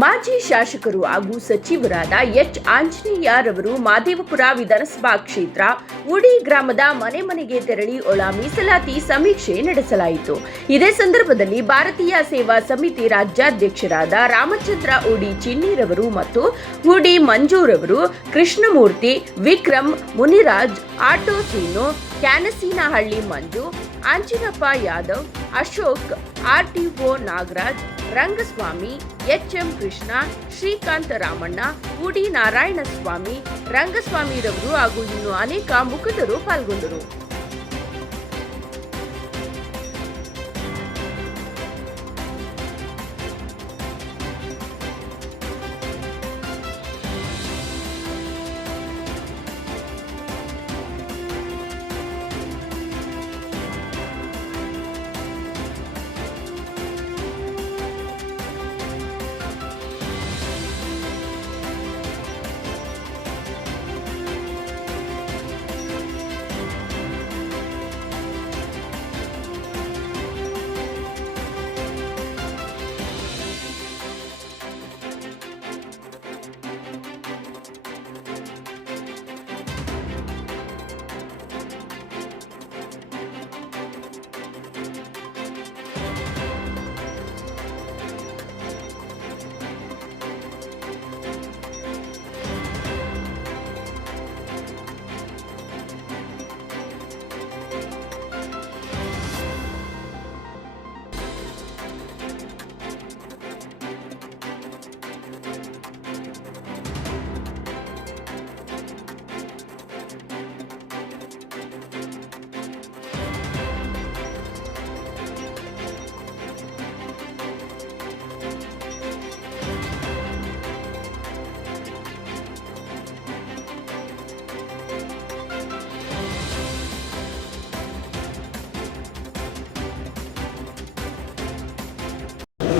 ಮಾಜಿ ಶಾಸಕರು ಹಾಗೂ ಸಚಿವರಾದ ಎಚ್ ಆಂಜನೇಯರವರು ಮಾದೇವಪುರ ವಿಧಾನಸಭಾ ಕ್ಷೇತ್ರ ಉಡಿ ಗ್ರಾಮದ ಮನೆ ಮನೆಗೆ ತೆರಳಿ ಒಳ ಮೀಸಲಾತಿ ಸಮೀಕ್ಷೆ ನಡೆಸಲಾಯಿತು ಇದೇ ಸಂದರ್ಭದಲ್ಲಿ ಭಾರತೀಯ ಸೇವಾ ಸಮಿತಿ ರಾಜ್ಯಾಧ್ಯಕ್ಷರಾದ ರಾಮಚಂದ್ರ ಉಡಿ ಚಿನ್ನಿರವರು ಮತ್ತು ಉಡಿ ಮಂಜೂರವರು Krishnamurthy Vikram Muniraj auto Seenu Kyanaseenahalli Manju Anjinappa Yadav Ashok R O Nagaraj Rangaswamy H M Krishna Srikanth Ramanna ಉಡಿ ನಾರಾಯಣಸ್ವಾಮಿ ರಂಗಸ್ವಾಮಿರವರು ಹಾಗೂ ಇನ್ನು ಅನೇಕ ಮುಖಂಡರು ಪಾಲ್ಗೊಂಡರು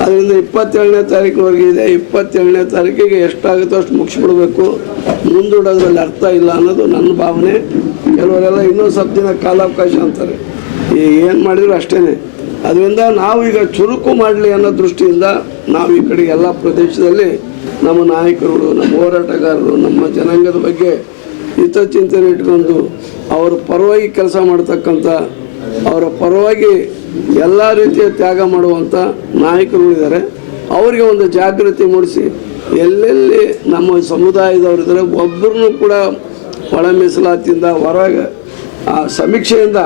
ಅದರಿಂದ ಇಪ್ಪತ್ತೇಳನೇ ತಾರೀಕುವರೆಗೆ ಇದೆ ಇಪ್ಪತ್ತೇಳನೇ ತಾರೀಕಿಗೆ ಎಷ್ಟಾಗುತ್ತೋ ಅಷ್ಟು ಮುಗಿಸ್ಬಿಡ್ಬೇಕು ಮುಂದೂಡೋದ್ರಲ್ಲಿ ಅರ್ಥ ಇಲ್ಲ ಅನ್ನೋದು ನನ್ನ ಭಾವನೆ ಕೆಲವರೆಲ್ಲ ಇನ್ನೂ ಸ್ವಲ್ಪ ದಿನ ಕಾಲಾವಕಾಶ ಅಂತಾರೆ ಈ ಏನು ಮಾಡಿದ್ರು ಅಷ್ಟೇ ಅದರಿಂದ ನಾವು ಈಗ ಚುರುಕು ಮಾಡಲಿ ಅನ್ನೋ ದೃಷ್ಟಿಯಿಂದ ನಾವು ಈ ಕಡೆ ಎಲ್ಲ ಪ್ರದೇಶದಲ್ಲಿ ನಮ್ಮ ನಾಯಕರುಗಳು ನಮ್ಮ ಹೋರಾಟಗಾರರು ನಮ್ಮ ಜನಾಂಗದ ಬಗ್ಗೆ ಹಿತಚಿಂತನೆ ಇಟ್ಕೊಂಡು ಅವರ ಪರವಾಗಿ ಕೆಲಸ ಮಾಡ್ತಕ್ಕಂಥ ಅವರ ಪರವಾಗಿ ಎಲ್ಲ ರೀತಿಯ ತ್ಯಾಗ ಮಾಡುವಂಥ ನಾಯಕರುಗಳಿದ್ದಾರೆ ಅವರಿಗೆ ಒಂದು ಜಾಗೃತಿ ಮೂಡಿಸಿ ಎಲ್ಲೆಲ್ಲಿ ನಮ್ಮ ಸಮುದಾಯದವರಿದ್ದಾರೆ ಒಬ್ಬರನ್ನು ಕೂಡ ಒಳ ಮೀಸಲಾತಿಯಿಂದ ಹೊರಗೆ ಆ ಸಮೀಕ್ಷೆಯಿಂದ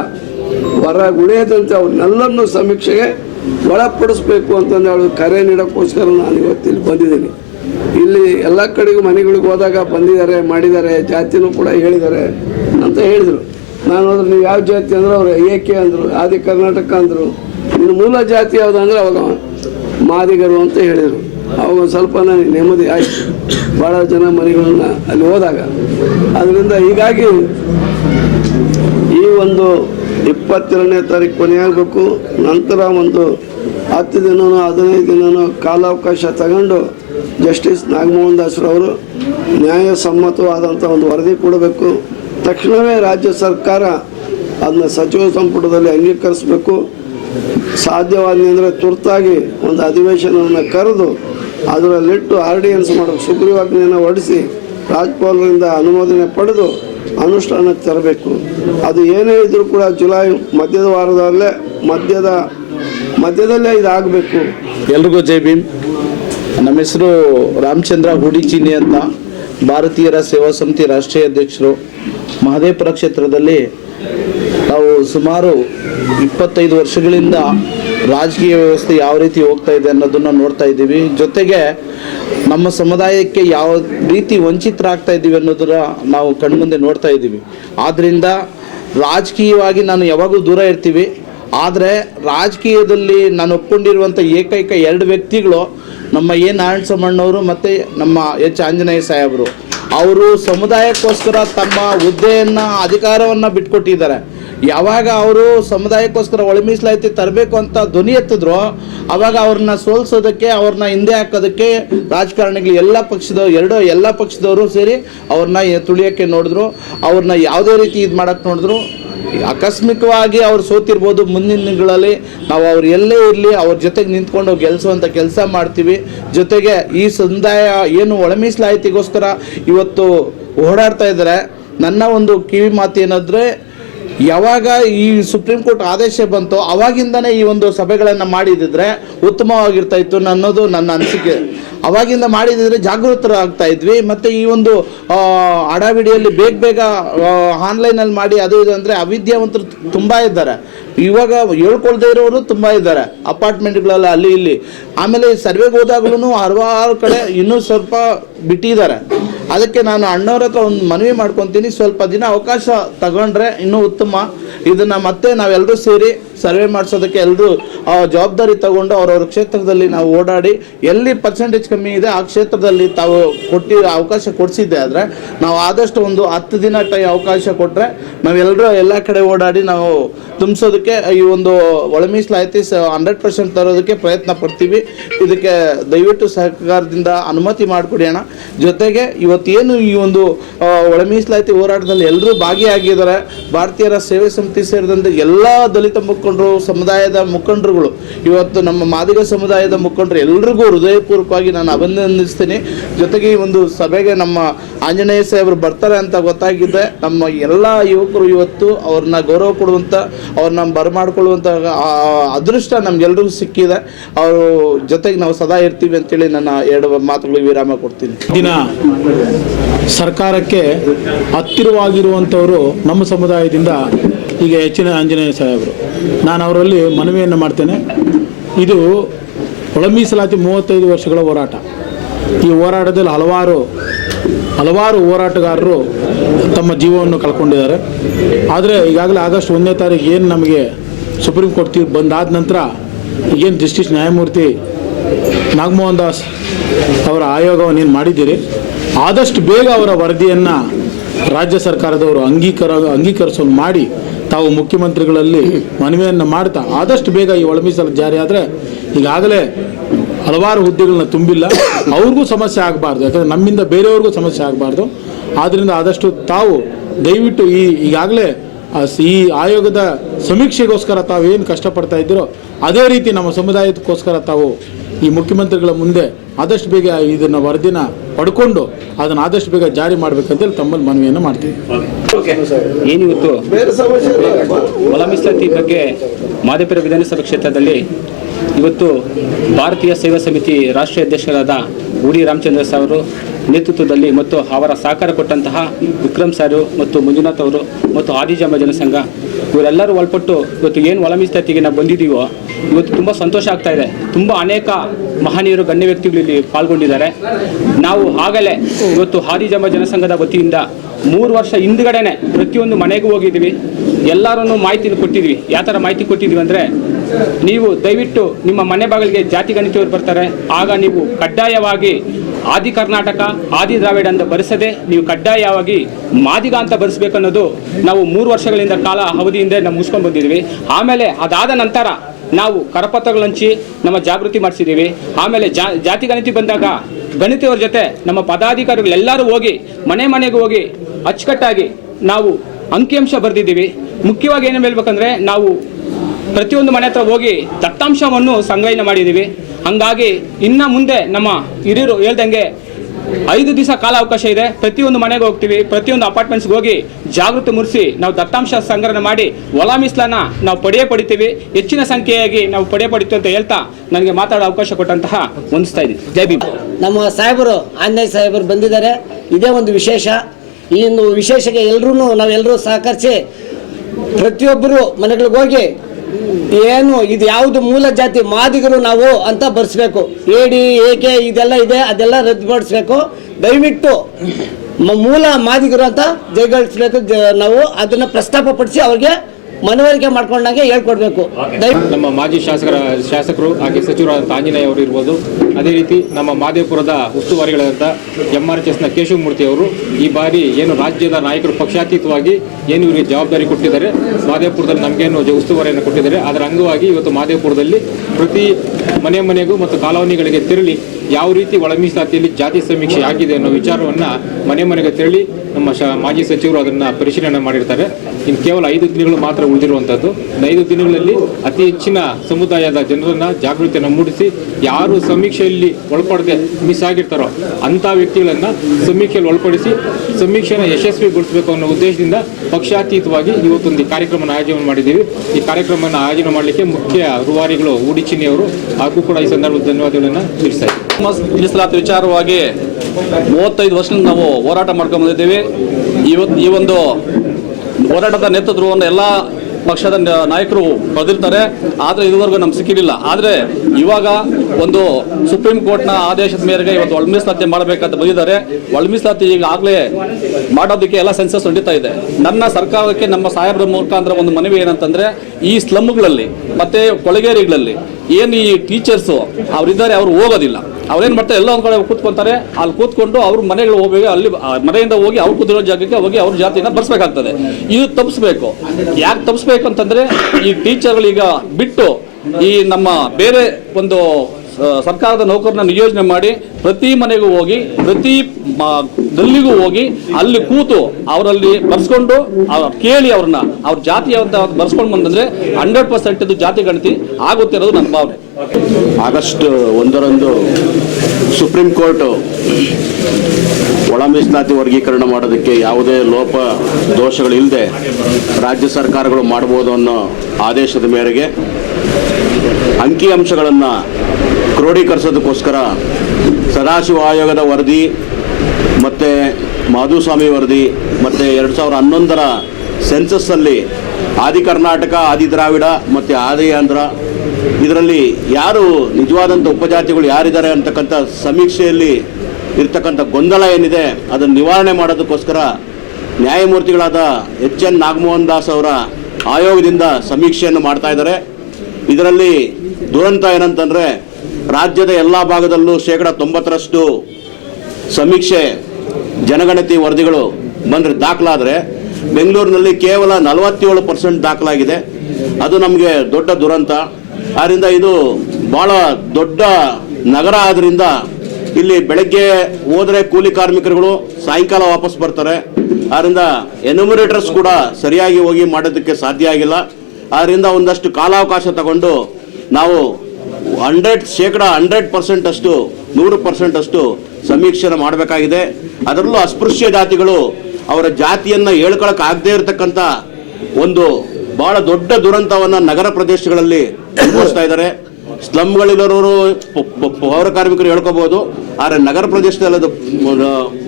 ಉಳಿಯದಂತೆ ಅವ್ರನ್ನೆಲ್ಲರನ್ನೂ ಸಮೀಕ್ಷೆಗೆ ಒಳಪಡಿಸ್ಬೇಕು ಅಂತಂದು ಅವಳು ಕರೆ ನೀಡೋಕ್ಕೋಸ್ಕರ ನಾನು ಇಲ್ಲಿ ಬಂದಿದ್ದೀನಿ ಇಲ್ಲಿ ಎಲ್ಲ ಕಡೆಗೂ ಮನೆಗಳಿಗೆ ಹೋದಾಗ ಬಂದಿದ್ದಾರೆ ಮಾಡಿದ್ದಾರೆ ಜಾತಿನೂ ಕೂಡ ಹೇಳಿದ್ದಾರೆ ಅಂತ ಹೇಳಿದರು ನಾನು ಹೋದ್ರೆ ನೀವು ಯಾವ ಜಾತಿ ಅಂದ್ರೆ ಅವರು ಏಕೆ ಅಂದರು ಆದಿ ಕರ್ನಾಟಕ ಅಂದರು ನಿನ್ನ ಮೂಲ ಜಾತಿ ಯಾವುದು ಅಂದ್ರೆ ಅವಾಗ ಮಾದಿಗರು ಅಂತ ಹೇಳಿದರು ಅವಾಗ ಒಂದು ಸ್ವಲ್ಪ ನೆಮ್ಮದಿ ಆಯಿತು ಭಾಳ ಜನ ಮನೆಗಳನ್ನ ಅಲ್ಲಿ ಹೋದಾಗ ಅದರಿಂದ ಹೀಗಾಗಿ ಈ ಒಂದು ಇಪ್ಪತ್ತೆರಡನೇ ತಾರೀಕು ಕೊನೆಯಾಗಬೇಕು ನಂತರ ಒಂದು ಹತ್ತು ದಿನನೋ ಹದಿನೈದು ದಿನನೋ ಕಾಲಾವಕಾಶ ತಗೊಂಡು ಜಸ್ಟಿಸ್ ನಾಗಮೋಹನ್ ದಾಸ್ರವರು ನ್ಯಾಯಸಮ್ಮತವಾದಂಥ ಒಂದು ವರದಿ ಕೊಡಬೇಕು ತಕ್ಷಣವೇ ರಾಜ್ಯ ಸರ್ಕಾರ ಅದನ್ನ ಸಚಿವ ಸಂಪುಟದಲ್ಲಿ ಅಂಗೀಕರಿಸಬೇಕು ಸಾಧ್ಯವಾದರೆ ತುರ್ತಾಗಿ ಒಂದು ಅಧಿವೇಶನವನ್ನು ಕರೆದು ಅದರಲ್ಲಿಟ್ಟು ಆರ್ಡಿಯನ್ಸ್ ಮಾಡಬೇಕು ಸುಗ್ರೀವಾಜ್ಞೆಯನ್ನು ಹೊಡಿಸಿ ರಾಜ್ಯಪಾಲರಿಂದ ಅನುಮೋದನೆ ಪಡೆದು ಅನುಷ್ಠಾನಕ್ಕೆ ತರಬೇಕು ಅದು ಏನೇ ಇದ್ದರೂ ಕೂಡ ಜುಲೈ ಮಧ್ಯದ ವಾರದಲ್ಲೇ ಮಧ್ಯದ ಮಧ್ಯದಲ್ಲೇ ಇದಾಗಬೇಕು ಎಲ್ರಿಗೂ ಜೈ ಭೀಮ್ ನಮ್ಮ ಹೆಸರು ರಾಮಚಂದ್ರ ಹುಡಿಚಿನಿ ಅಂತ ಭಾರತೀಯರ ಸೇವಾ ಸಮಿತಿ ರಾಷ್ಟ್ರೀಯ ಅಧ್ಯಕ್ಷರು ಮಹದೇಪುರ ಕ್ಷೇತ್ರದಲ್ಲಿ ನಾವು ಸುಮಾರು ಇಪ್ಪತ್ತೈದು ವರ್ಷಗಳಿಂದ ರಾಜಕೀಯ ವ್ಯವಸ್ಥೆ ಯಾವ ರೀತಿ ಹೋಗ್ತಾ ಇದೆ ಅನ್ನೋದನ್ನು ನೋಡ್ತಾ ಇದ್ದೀವಿ ಜೊತೆಗೆ ನಮ್ಮ ಸಮುದಾಯಕ್ಕೆ ಯಾವ ರೀತಿ ವಂಚಿತರಾಗ್ತಾ ಇದ್ದೀವಿ ಅನ್ನೋದನ್ನ ನಾವು ಕಣ್ಮುಂದೆ ನೋಡ್ತಾ ಇದ್ದೀವಿ ಆದ್ದರಿಂದ ರಾಜಕೀಯವಾಗಿ ನಾನು ಯಾವಾಗಲೂ ದೂರ ಇರ್ತೀವಿ ಆದರೆ ರಾಜಕೀಯದಲ್ಲಿ ನಾನು ಒಪ್ಕೊಂಡಿರುವಂಥ ಏಕೈಕ ಎರಡು ವ್ಯಕ್ತಿಗಳು ನಮ್ಮ ಎ ನಾರಾಯಣ ಸೋಮಣ್ಣವರು ಮತ್ತು ನಮ್ಮ ಎಚ್ ಆಂಜನೇಯ ಸಾಹೇಬರು ಅವರು ಸಮುದಾಯಕ್ಕೋಸ್ಕರ ತಮ್ಮ ಹುದ್ದೆಯನ್ನು ಅಧಿಕಾರವನ್ನು ಬಿಟ್ಕೊಟ್ಟಿದ್ದಾರೆ ಯಾವಾಗ ಅವರು ಸಮುದಾಯಕ್ಕೋಸ್ಕರ ಒಳ ತರಬೇಕು ಅಂತ ಧ್ವನಿ ಎತ್ತಿದ್ರು ಅವಾಗ ಅವ್ರನ್ನ ಸೋಲಿಸೋದಕ್ಕೆ ಅವ್ರನ್ನ ಹಿಂದೆ ಹಾಕೋದಕ್ಕೆ ರಾಜಕಾರಣಿಗಳು ಎಲ್ಲ ಪಕ್ಷದವ್ರು ಎರಡೋ ಎಲ್ಲ ಪಕ್ಷದವರು ಸೇರಿ ಅವ್ರನ್ನ ತುಳಿಯೋಕ್ಕೆ ನೋಡಿದ್ರು ಅವ್ರನ್ನ ಯಾವುದೇ ರೀತಿ ಇದು ಮಾಡೋಕ್ಕೆ ನೋಡಿದ್ರು ಆಕಸ್ಮಿಕವಾಗಿ ಅವ್ರು ಸೋತಿರ್ಬೋದು ಮುಂದಿನ ದಿನಗಳಲ್ಲಿ ನಾವು ಅವ್ರು ಎಲ್ಲೇ ಇರಲಿ ಅವ್ರ ಜೊತೆಗೆ ನಿಂತ್ಕೊಂಡು ಗೆಲ್ಲಿಸುವಂಥ ಕೆಲಸ ಮಾಡ್ತೀವಿ ಜೊತೆಗೆ ಈ ಸಮುದಾಯ ಏನು ಒಳಮೀಸಲಾಯಿತಿಗೋಸ್ಕರ ಇವತ್ತು ಓಡಾಡ್ತಾ ಇದ್ದಾರೆ ನನ್ನ ಒಂದು ಕಿವಿ ಮಾತು ಏನಾದರೆ ಯಾವಾಗ ಈ ಸುಪ್ರೀಂ ಕೋರ್ಟ್ ಆದೇಶ ಬಂತೋ ಅವಾಗಿಂದನೇ ಈ ಒಂದು ಸಭೆಗಳನ್ನು ಮಾಡಿದಿದ್ರೆ ಉತ್ತಮವಾಗಿರ್ತಾ ಇತ್ತು ಅನ್ನೋದು ನನ್ನ ಅನಿಸಿಕೆ ಅವಾಗಿಂದ ಮಾಡಿದಿದ್ರೆ ಜಾಗೃತರಾಗ್ತಾ ಇದ್ವಿ ಮತ್ತು ಈ ಒಂದು ಅಡಾವಿಡಿಯಲ್ಲಿ ಬೇಗ ಬೇಗ ಆನ್ಲೈನಲ್ಲಿ ಮಾಡಿ ಅದು ಇದು ಅಂದರೆ ಅವಿದ್ಯಾವಂತರು ತುಂಬ ಇದ್ದಾರೆ ಇವಾಗ ಹೇಳ್ಕೊಳ್ದೇ ಇರೋರು ತುಂಬ ಇದ್ದಾರೆ ಗಳಲ್ಲ ಅಲ್ಲಿ ಇಲ್ಲಿ ಆಮೇಲೆ ಸರ್ವೆಗೆ ಹೋದಾಗ್ಲೂ ಹಲವಾರು ಕಡೆ ಇನ್ನೂ ಸ್ವಲ್ಪ ಬಿಟ್ಟಿದ್ದಾರೆ ಅದಕ್ಕೆ ನಾನು ಅಣ್ಣವ್ರ ಹತ್ರ ಒಂದು ಮನವಿ ಮಾಡ್ಕೊತೀನಿ ಸ್ವಲ್ಪ ದಿನ ಅವಕಾಶ ತಗೊಂಡ್ರೆ ಇನ್ನೂ ಉತ್ತಮ ಇದನ್ನ ಮತ್ತೆ ನಾವೆಲ್ಲರೂ ಸೇರಿ ಸರ್ವೆ ಮಾಡಿಸೋದಕ್ಕೆ ಎಲ್ಲರೂ ಜವಾಬ್ದಾರಿ ತಗೊಂಡು ಅವ್ರವ್ರ ಕ್ಷೇತ್ರದಲ್ಲಿ ನಾವು ಓಡಾಡಿ ಎಲ್ಲಿ ಪರ್ಸೆಂಟೇಜ್ ಕಮ್ಮಿ ಇದೆ ಆ ಕ್ಷೇತ್ರದಲ್ಲಿ ತಾವು ಕೊಟ್ಟಿ ಅವಕಾಶ ಕೊಡಿಸಿದ್ದೆ ಆದರೆ ನಾವು ಆದಷ್ಟು ಒಂದು ಹತ್ತು ದಿನ ಟೈ ಅವಕಾಶ ಕೊಟ್ಟರೆ ನಾವೆಲ್ಲರೂ ಎಲ್ಲ ಕಡೆ ಓಡಾಡಿ ನಾವು ತುಂಬಿಸೋದಕ್ಕೆ ಇದಕ್ಕೆ ಈ ಒಂದು ಒಳ ಮೀಸಲಾತಿ ಹಂಡ್ರೆಡ್ ಪರ್ಸೆಂಟ್ ತರೋದಕ್ಕೆ ಪ್ರಯತ್ನ ಪಡ್ತೀವಿ ಇದಕ್ಕೆ ದಯವಿಟ್ಟು ಸಹಕಾರದಿಂದ ಅನುಮತಿ ಮಾಡಿಕೊಡಿ ಅಣ್ಣ ಜೊತೆಗೆ ಇವತ್ತೇನು ಈ ಒಂದು ಒಳ ಮೀಸಲಾತಿ ಹೋರಾಟದಲ್ಲಿ ಎಲ್ಲರೂ ಭಾಗಿಯಾಗಿದ್ದಾರೆ ಭಾರತೀಯರ ಸೇವೆ ಸಮಿತಿ ಸೇರಿದಂತೆ ಎಲ್ಲ ದಲಿತ ಮುಖಂಡರು ಸಮುದಾಯದ ಮುಖಂಡರುಗಳು ಇವತ್ತು ನಮ್ಮ ಮಾದಿಗ ಸಮುದಾಯದ ಮುಖಂಡರು ಎಲ್ರಿಗೂ ಹೃದಯಪೂರ್ವಕವಾಗಿ ನಾನು ಅಭಿನಂದಿಸ್ತೀನಿ ಜೊತೆಗೆ ಈ ಒಂದು ಸಭೆಗೆ ನಮ್ಮ ಆಂಜನೇಯ ಸಾಹೇಬರು ಬರ್ತಾರೆ ಅಂತ ಗೊತ್ತಾಗಿದೆ ನಮ್ಮ ಎಲ್ಲ ಯುವಕರು ಇವತ್ತು ಅವ್ರನ್ನ ಗೌರವ ಕೊಡುವಂಥ ಅವ್ರನ್ನ ಬರಮಾಡ್ಕೊಳ್ಳುವಂಥ ಅದೃಷ್ಟ ನಮ್ಗೆಲ್ರಿಗೂ ಸಿಕ್ಕಿದೆ ಅವರು ಜೊತೆಗೆ ನಾವು ಸದಾ ಇರ್ತೀವಿ ಅಂತೇಳಿ ನನ್ನ ಎರಡು ಮಾತುಗಳು ವಿರಾಮ ಕೊಡ್ತೀನಿ ದಿನ ಸರ್ಕಾರಕ್ಕೆ ಹತ್ತಿರವಾಗಿರುವಂಥವರು ನಮ್ಮ ಸಮುದಾಯದಿಂದ ಈಗ ಹೆಚ್ಚಿನ ಆಂಜನೇಯ ಸಾಹೇಬರು ನಾನು ಅವರಲ್ಲಿ ಮನವಿಯನ್ನು ಮಾಡ್ತೇನೆ ಇದು ಒಳ ಮೀಸಲಾತಿ ಮೂವತ್ತೈದು ವರ್ಷಗಳ ಹೋರಾಟ ಈ ಹೋರಾಟದಲ್ಲಿ ಹಲವಾರು ಹಲವಾರು ಹೋರಾಟಗಾರರು ತಮ್ಮ ಜೀವವನ್ನು ಕಳ್ಕೊಂಡಿದ್ದಾರೆ ಆದರೆ ಈಗಾಗಲೇ ಆಗಸ್ಟ್ ಒಂದನೇ ತಾರೀಕು ಏನು ನಮಗೆ ಸುಪ್ರೀಂ ಕೋರ್ಟ್ ತೀರ್ಪು ಬಂದಾದ ನಂತರ ಏನು ಜಸ್ಟಿಸ್ ನ್ಯಾಯಮೂರ್ತಿ ನಾಗಮೋಹನ್ ದಾಸ್ ಅವರ ಆಯೋಗವನ್ನು ಏನು ಮಾಡಿದ್ದೀರಿ ಆದಷ್ಟು ಬೇಗ ಅವರ ವರದಿಯನ್ನು ರಾಜ್ಯ ಸರ್ಕಾರದವರು ಅಂಗೀಕಾರ ಅಂಗೀಕರಿಸೋದು ಮಾಡಿ ತಾವು ಮುಖ್ಯಮಂತ್ರಿಗಳಲ್ಲಿ ಮನವಿಯನ್ನು ಮಾಡ್ತಾ ಆದಷ್ಟು ಬೇಗ ಈ ಒಳಮೀಸಲು ಜಾರಿ ಆದರೆ ಈಗಾಗಲೇ ಹಲವಾರು ಹುದ್ದೆಗಳನ್ನ ತುಂಬಿಲ್ಲ ಅವ್ರಿಗೂ ಸಮಸ್ಯೆ ಆಗಬಾರ್ದು ಯಾಕಂದರೆ ನಮ್ಮಿಂದ ಬೇರೆಯವ್ರಿಗೂ ಸಮಸ್ಯೆ ಆಗಬಾರ್ದು ಆದ್ದರಿಂದ ಆದಷ್ಟು ತಾವು ದಯವಿಟ್ಟು ಈ ಈಗಾಗಲೇ ಈ ಆಯೋಗದ ಸಮೀಕ್ಷೆಗೋಸ್ಕರ ತಾವು ಏನು ಕಷ್ಟಪಡ್ತಾ ಇದ್ದೀರೋ ಅದೇ ರೀತಿ ನಮ್ಮ ಸಮುದಾಯಕ್ಕೋಸ್ಕರ ತಾವು ಈ ಮುಖ್ಯಮಂತ್ರಿಗಳ ಮುಂದೆ ಆದಷ್ಟು ಬೇಗ ಇದನ್ನು ವರದಿನ ಪಡ್ಕೊಂಡು ಅದನ್ನು ಆದಷ್ಟು ಬೇಗ ಜಾರಿ ಮಾಡಬೇಕಂತೇಳಿ ತಮ್ಮಲ್ಲಿ ಮನವಿಯನ್ನು ಮಾಡ್ತೀವಿ ಏನಿವತ್ತು ಹೊಲ ಬಗ್ಗೆ ಮಾದೇಪುರ ವಿಧಾನಸಭಾ ಕ್ಷೇತ್ರದಲ್ಲಿ ಇವತ್ತು ಭಾರತೀಯ ಸೇವಾ ಸಮಿತಿ ರಾಷ್ಟ್ರೀಯ ಅಧ್ಯಕ್ಷರಾದ ಉಡಿ ರಾಮಚಂದ್ರ ಸಾವರು ನೇತೃತ್ವದಲ್ಲಿ ಮತ್ತು ಅವರ ಸಹಕಾರ ಕೊಟ್ಟಂತಹ ವಿಕ್ರಮ್ ಸಾರು ಮತ್ತು ಮಂಜುನಾಥ್ ಅವರು ಮತ್ತು ಆದಿಜಾಂಬ ಜನಸಂಘ ಇವರೆಲ್ಲರೂ ಒಳಪಟ್ಟು ಇವತ್ತು ಏನು ಒಳಮಿಸ್ತಾತಿಗೆ ನಾವು ಬಂದಿದ್ದೀವೋ ಇವತ್ತು ತುಂಬ ಸಂತೋಷ ಆಗ್ತಾ ಇದೆ ತುಂಬ ಅನೇಕ ಮಹನೀಯರು ಗಣ್ಯ ವ್ಯಕ್ತಿಗಳು ಇಲ್ಲಿ ಪಾಲ್ಗೊಂಡಿದ್ದಾರೆ ನಾವು ಆಗಲೇ ಇವತ್ತು ಆದಿಜಾಂಬ ಜನಸಂಘದ ವತಿಯಿಂದ ಮೂರು ವರ್ಷ ಹಿಂದ್ಗಡೆನೆ ಪ್ರತಿಯೊಂದು ಮನೆಗೂ ಹೋಗಿದ್ದೀವಿ ಎಲ್ಲರನ್ನು ಮಾಹಿತಿ ಕೊಟ್ಟಿದ್ವಿ ಯಾವ ಥರ ಮಾಹಿತಿ ಕೊಟ್ಟಿದ್ವಿ ಅಂದರೆ ನೀವು ದಯವಿಟ್ಟು ನಿಮ್ಮ ಮನೆ ಬಾಗಿಲಿಗೆ ಜಾತಿ ಗಣಿತವರು ಬರ್ತಾರೆ ಆಗ ನೀವು ಕಡ್ಡಾಯವಾಗಿ ಆದಿ ಕರ್ನಾಟಕ ಆದಿ ದ್ರಾವಿಡ ಅಂತ ಬರೆಸದೆ ನೀವು ಕಡ್ಡಾಯವಾಗಿ ಮಾದಿಗ ಅಂತ ಬರೆಸ್ಬೇಕನ್ನೋದು ನಾವು ಮೂರು ವರ್ಷಗಳಿಂದ ಕಾಲ ಅವಧಿಯಿಂದ ನಾವು ಮುಗಿಸ್ಕೊಂಡು ಬಂದಿದ್ದೀವಿ ಆಮೇಲೆ ಅದಾದ ನಂತರ ನಾವು ಹಂಚಿ ನಮ್ಮ ಜಾಗೃತಿ ಮಾಡಿಸಿದ್ದೀವಿ ಆಮೇಲೆ ಜಾತಿ ಗಣಿತಿ ಬಂದಾಗ ಗಣಿತಿಯವ್ರ ಜೊತೆ ನಮ್ಮ ಪದಾಧಿಕಾರಿಗಳೆಲ್ಲರೂ ಎಲ್ಲರೂ ಹೋಗಿ ಮನೆ ಮನೆಗೆ ಹೋಗಿ ಅಚ್ಚುಕಟ್ಟಾಗಿ ನಾವು ಅಂಕಿಅಂಶ ಬರೆದಿದ್ದೀವಿ ಮುಖ್ಯವಾಗಿ ಏನೇನು ಹೇಳ್ಬೇಕಂದ್ರೆ ನಾವು ಪ್ರತಿಯೊಂದು ಮನೆ ಹತ್ರ ಹೋಗಿ ದತ್ತಾಂಶವನ್ನು ಸಂಗ್ರಹಣೆ ಮಾಡಿದ್ದೀವಿ ಹಂಗಾಗಿ ಇನ್ನ ಮುಂದೆ ನಮ್ಮ ಹಿರಿಯರು ಹೇಳ್ದಂಗೆ ಐದು ದಿವಸ ಕಾಲಾವಕಾಶ ಇದೆ ಪ್ರತಿಯೊಂದು ಮನೆಗೆ ಹೋಗ್ತೀವಿ ಪ್ರತಿಯೊಂದು ಅಪಾರ್ಟ್ಮೆಂಟ್ಸ್ಗೆ ಹೋಗಿ ಜಾಗೃತಿ ಮೂಡಿಸಿ ನಾವು ದತ್ತಾಂಶ ಸಂಗ್ರಹಣೆ ಮಾಡಿ ಒಲ ಮೀಸಲನ್ನ ನಾವು ಪಡೆಯೇ ಪಡಿತೀವಿ ಹೆಚ್ಚಿನ ಸಂಖ್ಯೆಯಾಗಿ ನಾವು ಪಡೆಯ ಪಡಿತೀವಿ ಅಂತ ಹೇಳ್ತಾ ನನಗೆ ಮಾತಾಡೋ ಅವಕಾಶ ಕೊಟ್ಟಂತಹ ಹೊಂದಿಸ್ತಾ ಇದ್ದೀವಿ ಜೈ ಭೀಮ್ ನಮ್ಮ ಸಾಹೇಬರು ಆಂಜನೇಯ ಸಾಹೇಬರು ಬಂದಿದ್ದಾರೆ ಇದೇ ಒಂದು ವಿಶೇಷ ಈ ಒಂದು ವಿಶೇಷಕ್ಕೆ ಎಲ್ಲರೂ ನಾವೆಲ್ಲರೂ ಸಹಕರಿಸಿ ಪ್ರತಿಯೊಬ್ಬರು ಮನೆಗಳಿಗೆ ಹೋಗಿ ಏನು ಇದು ಯಾವುದು ಮೂಲ ಜಾತಿ ಮಾದಿಗರು ನಾವು ಅಂತ ಬರ್ಸ್ಬೇಕು ಏಡಿ ಏಕೆ ಇದೆಲ್ಲ ಇದೆ ಅದೆಲ್ಲ ರದ್ದುಪಡಿಸ್ಬೇಕು ದಯವಿಟ್ಟು ಮೂಲ ಮಾದಿಗರು ಅಂತ ಜೈಗಳಿಸ್ಬೇಕು ನಾವು ಅದನ್ನು ಪ್ರಸ್ತಾಪ ಪಡಿಸಿ ಅವ್ರಿಗೆ ಮನವರಿಕೆ ಮಾಡ್ಕೊಂಡಂಗೆ ಹೇಳ್ಕೊಡ್ಬೇಕು ನಮ್ಮ ಮಾಜಿ ಶಾಸಕರ ಶಾಸಕರು ಹಾಗೆ ಸಚಿವರಾದ ಆಂಜನೇಯ ಅವರು ಇರ್ಬೋದು ಅದೇ ರೀತಿ ನಮ್ಮ ಮಾದೇಪುರದ ಉಸ್ತುವಾರಿಗಳಾದಂಥ ಎಂ ಆರ್ ಎಚ್ ಎಸ್ನ ಕೇಶವಮೂರ್ತಿ ಅವರು ಈ ಬಾರಿ ಏನು ರಾಜ್ಯದ ನಾಯಕರು ಪಕ್ಷಾತೀತವಾಗಿ ಏನು ಇವರಿಗೆ ಜವಾಬ್ದಾರಿ ಕೊಟ್ಟಿದ್ದಾರೆ ಮಾದೇಪುರದಲ್ಲಿ ನಮಗೇನು ಉಸ್ತುವಾರಿಯನ್ನು ಕೊಟ್ಟಿದ್ದಾರೆ ಅದರ ಅಂಗವಾಗಿ ಇವತ್ತು ಮಾದೇಪುರದಲ್ಲಿ ಪ್ರತಿ ಮನೆ ಮನೆಗೂ ಮತ್ತು ಕಾಲೋನಿಗಳಿಗೆ ತೆರಳಿ ಯಾವ ರೀತಿ ಒಳಮೀಸಾತಿಯಲ್ಲಿ ಜಾತಿ ಸಮೀಕ್ಷೆ ಆಗಿದೆ ಅನ್ನೋ ವಿಚಾರವನ್ನು ಮನೆ ಮನೆಗೆ ತೆರಳಿ ನಮ್ಮ ಮಾಜಿ ಸಚಿವರು ಅದನ್ನು ಪರಿಶೀಲನೆ ಮಾಡಿರ್ತಾರೆ ಇನ್ನು ಕೇವಲ ಐದು ದಿನಗಳು ಮಾತ್ರ ಉಳಿದಿರುವಂಥದ್ದು ಐದು ದಿನಗಳಲ್ಲಿ ಅತಿ ಹೆಚ್ಚಿನ ಸಮುದಾಯದ ಜನರನ್ನು ಜಾಗೃತಿಯನ್ನು ಮೂಡಿಸಿ ಯಾರು ಸಮೀಕ್ಷೆಯಲ್ಲಿ ಒಳಪಡದೆ ಮಿಸ್ ಆಗಿರ್ತಾರೋ ಅಂಥ ವ್ಯಕ್ತಿಗಳನ್ನು ಸಮೀಕ್ಷೆಯಲ್ಲಿ ಒಳಪಡಿಸಿ ಸಮೀಕ್ಷೆಯನ್ನು ಯಶಸ್ವಿಗೊಳಿಸಬೇಕು ಅನ್ನೋ ಉದ್ದೇಶದಿಂದ ಪಕ್ಷಾತೀತವಾಗಿ ಇವತ್ತೊಂದು ಕಾರ್ಯಕ್ರಮ ಆಯೋಜನೆ ಮಾಡಿದ್ದೀವಿ ಈ ಕಾರ್ಯಕ್ರಮವನ್ನು ಆಯೋಜನೆ ಮಾಡಲಿಕ್ಕೆ ಮುಖ್ಯ ರೂವಾರಿಗಳು ಅವರು ಹಾಗೂ ಕೂಡ ಈ ಸಂದರ್ಭದಲ್ಲಿ ಧನ್ಯವಾದಗಳನ್ನು ತಿಳಿಸ್ತಾರೆ ವಿಚಾರವಾಗಿ ಮೂವತ್ತೈದು ವರ್ಷದಿಂದ ನಾವು ಹೋರಾಟ ಮಾಡ್ಕೊಂಡು ಬಂದಿದ್ದೀವಿ ಇವತ್ತು ಈ ಒಂದು ಹೋರಾಟದ ನೇತೃತ್ವವನ್ನು ಎಲ್ಲ ಪಕ್ಷದ ನಾಯಕರು ಬದಿರ್ತಾರೆ ಆದರೆ ಇದುವರೆಗೂ ನಮ್ಗೆ ಸಿಕ್ಕಿರಲಿಲ್ಲ ಆದರೆ ಇವಾಗ ಒಂದು ಸುಪ್ರೀಂ ಕೋರ್ಟ್ನ ಆದೇಶದ ಮೇರೆಗೆ ಇವತ್ತು ಒಳ ಮಾಡಬೇಕಂತ ಬಂದಿದ್ದಾರೆ ಒಳ ಈಗಾಗಲೇ ಮಾಡೋದಕ್ಕೆ ಎಲ್ಲ ಸೆನ್ಸಸ್ ನಡೀತಾ ಇದೆ ನನ್ನ ಸರ್ಕಾರಕ್ಕೆ ನಮ್ಮ ಸಾಹೇಬರ ಮುಖಾಂತರ ಒಂದು ಮನವಿ ಏನಂತಂದರೆ ಈ ಸ್ಲಮ್ಗಳಲ್ಲಿ ಮತ್ತು ಕೊಳಗೇರಿಗಳಲ್ಲಿ ಏನು ಈ ಟೀಚರ್ಸು ಅವರಿದ್ದಾರೆ ಅವರು ಹೋಗೋದಿಲ್ಲ ಅವ್ರೇನು ಮಾಡ್ತಾರೆ ಎಲ್ಲ ಒಂದು ಕಡೆ ಕೂತ್ಕೊಂತಾರೆ ಅಲ್ಲಿ ಕೂತ್ಕೊಂಡು ಅವ್ರ ಮನೆಗಳು ಹೋಗಿ ಅಲ್ಲಿ ಮನೆಯಿಂದ ಹೋಗಿ ಅವ್ರು ಕೂತಿರೋ ಜಾಗಕ್ಕೆ ಹೋಗಿ ಅವ್ರ ಜಾತಿಯನ್ನು ಬರ್ಸ್ಬೇಕಾಗ್ತದೆ ಇದು ತಪ್ಪಿಸ್ಬೇಕು ಯಾಕೆ ತಪ್ಪಿಸ್ಬೇಕು ಅಂತಂದರೆ ಈ ಟೀಚರ್ಗಳೀಗ ಬಿಟ್ಟು ಈ ನಮ್ಮ ಬೇರೆ ಒಂದು ಸರ್ಕಾರದ ನೌಕರನ ನಿಯೋಜನೆ ಮಾಡಿ ಪ್ರತಿ ಮನೆಗೂ ಹೋಗಿ ಪ್ರತಿ ಗಲ್ಲಿಗೂ ಹೋಗಿ ಅಲ್ಲಿ ಕೂತು ಅವರಲ್ಲಿ ಬರ್ಸ್ಕೊಂಡು ಕೇಳಿ ಅವ್ರನ್ನ ಅವ್ರ ಜಾತಿ ಅಂತ ಬರ್ಸ್ಕೊಂಡು ಬಂದಂದ್ರೆ ಹಂಡ್ರೆಡ್ ಪರ್ಸೆಂಟ್ ಜಾತಿ ಗಣತಿ ಆಗುತ್ತೆ ಅನ್ನೋದು ನನ್ನ ಭಾವನೆ ಆಗಸ್ಟ್ ಒಂದರಂದು ಸುಪ್ರೀಂ ಕೋರ್ಟ್ ಒಳ ಮೀಸಲಾತಿ ವರ್ಗೀಕರಣ ಮಾಡೋದಕ್ಕೆ ಯಾವುದೇ ಲೋಪ ದೋಷಗಳಿಲ್ಲದೆ ರಾಜ್ಯ ಸರ್ಕಾರಗಳು ಮಾಡ್ಬೋದು ಅನ್ನೋ ಆದೇಶದ ಮೇರೆಗೆ ಅಂಕಿಅಂಶಗಳನ್ನು ಕ್ರೋಢೀಕರಿಸೋದಕ್ಕೋಸ್ಕರ ಸದಾಶಿವ ಆಯೋಗದ ವರದಿ ಮತ್ತು ಮಾಧುಸ್ವಾಮಿ ವರದಿ ಮತ್ತು ಎರಡು ಸಾವಿರ ಹನ್ನೊಂದರ ಸೆನ್ಸಸ್ಸಲ್ಲಿ ಆದಿ ಕರ್ನಾಟಕ ಆದಿ ದ್ರಾವಿಡ ಮತ್ತು ಆದಿ ಆಂಧ್ರ ಇದರಲ್ಲಿ ಯಾರು ನಿಜವಾದಂಥ ಉಪಜಾತಿಗಳು ಯಾರಿದ್ದಾರೆ ಅಂತಕ್ಕಂಥ ಸಮೀಕ್ಷೆಯಲ್ಲಿ ಇರ್ತಕ್ಕಂಥ ಗೊಂದಲ ಏನಿದೆ ಅದನ್ನು ನಿವಾರಣೆ ಮಾಡೋದಕ್ಕೋಸ್ಕರ ನ್ಯಾಯಮೂರ್ತಿಗಳಾದ ಎಚ್ ಎನ್ ನಾಗಮೋಹನ್ ದಾಸ್ ಅವರ ಆಯೋಗದಿಂದ ಸಮೀಕ್ಷೆಯನ್ನು ಮಾಡ್ತಾ ಇದ್ದಾರೆ ಇದರಲ್ಲಿ ದುರಂತ ಏನಂತಂದರೆ ರಾಜ್ಯದ ಎಲ್ಲ ಭಾಗದಲ್ಲೂ ಶೇಕಡ ತೊಂಬತ್ತರಷ್ಟು ಸಮೀಕ್ಷೆ ಜನಗಣತಿ ವರದಿಗಳು ಬಂದರೆ ದಾಖಲಾದರೆ ಬೆಂಗಳೂರಿನಲ್ಲಿ ಕೇವಲ ನಲವತ್ತೇಳು ಪರ್ಸೆಂಟ್ ದಾಖಲಾಗಿದೆ ಅದು ನಮಗೆ ದೊಡ್ಡ ದುರಂತ ಆದ್ದರಿಂದ ಇದು ಭಾಳ ದೊಡ್ಡ ನಗರ ಆದ್ದರಿಂದ ಇಲ್ಲಿ ಬೆಳಗ್ಗೆ ಹೋದರೆ ಕೂಲಿ ಕಾರ್ಮಿಕರುಗಳು ಸಾಯಂಕಾಲ ವಾಪಸ್ ಬರ್ತಾರೆ ಆದ್ದರಿಂದ ಎನ್ಯುಮರೇಟರ್ಸ್ ಕೂಡ ಸರಿಯಾಗಿ ಹೋಗಿ ಮಾಡೋದಕ್ಕೆ ಸಾಧ್ಯ ಆಗಿಲ್ಲ ಆದ್ದರಿಂದ ಒಂದಷ್ಟು ಕಾಲಾವಕಾಶ ತಗೊಂಡು ನಾವು ಹಂಡ್ರೆಡ್ ಶೇಕಡ ಹಂಡ್ರೆಡ್ ಪರ್ಸೆಂಟ್ ಅಷ್ಟು ನೂರು ಪರ್ಸೆಂಟ್ ಅಷ್ಟು ಸಮೀಕ್ಷೆ ಮಾಡಬೇಕಾಗಿದೆ ಅದರಲ್ಲೂ ಅಸ್ಪೃಶ್ಯ ಜಾತಿಗಳು ಅವರ ಜಾತಿಯನ್ನು ಹೇಳ್ಕೊಳಕ್ ಆಗದೇ ಇರತಕ್ಕಂಥ ಒಂದು ಬಹಳ ದೊಡ್ಡ ದುರಂತವನ್ನು ನಗರ ಪ್ರದೇಶಗಳಲ್ಲಿ ಅನುಭವಿಸ್ತಾ ಇದ್ದಾರೆ ಸ್ಲಮ್ಗಳಿರೋರು ಪೌರ ಕಾರ್ಮಿಕರು ಹೇಳ್ಕೋಬಹುದು ಆದರೆ ನಗರ ಪ್ರದೇಶದಲ್ಲಿ ಅದು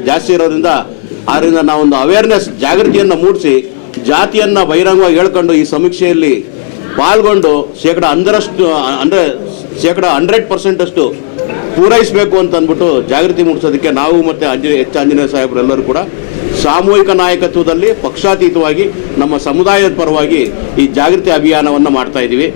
ಜಾಸ್ತಿ ಇರೋದ್ರಿಂದ ಆದ್ದರಿಂದ ನಾವೊಂದು ಅವೇರ್ನೆಸ್ ಜಾಗೃತಿಯನ್ನು ಮೂಡಿಸಿ ಜಾತಿಯನ್ನು ಬಹಿರಂಗವಾಗಿ ಹೇಳ್ಕೊಂಡು ಈ ಸಮೀಕ್ಷೆಯಲ್ಲಿ ಪಾಲ್ಗೊಂಡು ಶೇಕಡ ಅಂದರಷ್ಟು ಅಂದರೆ ಶೇಕಡ ಹಂಡ್ರೆಡ್ ಪರ್ಸೆಂಟಷ್ಟು ಪೂರೈಸಬೇಕು ಅಂತ ಅಂದ್ಬಿಟ್ಟು ಜಾಗೃತಿ ಮೂಡಿಸೋದಕ್ಕೆ ನಾವು ಮತ್ತೆ ಆಂಜನೇಯ ಎಚ್ ಆಂಜನೇಯ ಸಾಹೇಬರೆಲ್ಲರೂ ಕೂಡ ಸಾಮೂಹಿಕ ನಾಯಕತ್ವದಲ್ಲಿ ಪಕ್ಷಾತೀತವಾಗಿ ನಮ್ಮ ಸಮುದಾಯದ ಪರವಾಗಿ ಈ ಜಾಗೃತಿ ಅಭಿಯಾನವನ್ನು ಮಾಡ್ತಾ ಇದ್ದೀವಿ